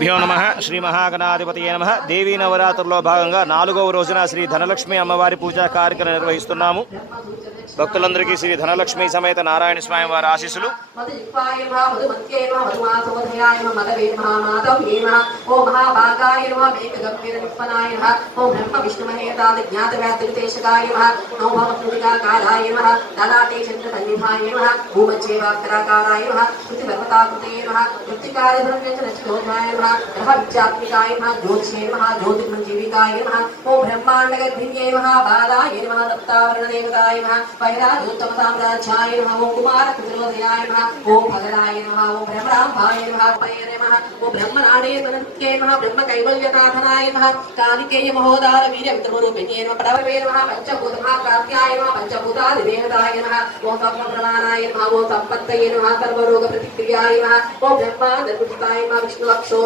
భ్యో నమః శ్రీ మహాగణాధిపతయే నమః. దేవీ నవరాత్రుల్లో భాగంగా 4వ రోజున శ్రీ ధనలక్ష్మి అమ్మవారి పూజా కార్యక్రమం నిర్వహిస్తున్నాము. భక్తులందరికీ శ్రీ ధనలక్ష్మి సమేత నారాయణ స్వామి వారి ఆశీస్సులు. उत्तम साम्राज्याय नमः ओम कुमार पुत्रोदयाय नमः ओम भगराय नमः ओम ब्रह्मराम्भाय नमः पये नमः ओम ब्रह्मनाडे तनके नमः ब्रह्म कैवल्यनाथनाय नमः कालिकेय महोदार वीर विक्रमरूपिणे नमः प्रभवे नमः पंचभूत महाकार्याय नमः पंचभूतादिदेवताय नमः ओम सर्वप्रमाणाय नमः ओम संपत्तये नमः सर्वरोग प्रतिक्रियाय नमः ओम ब्रह्मा निर्मुक्ताय नमः विष्णु अक्षो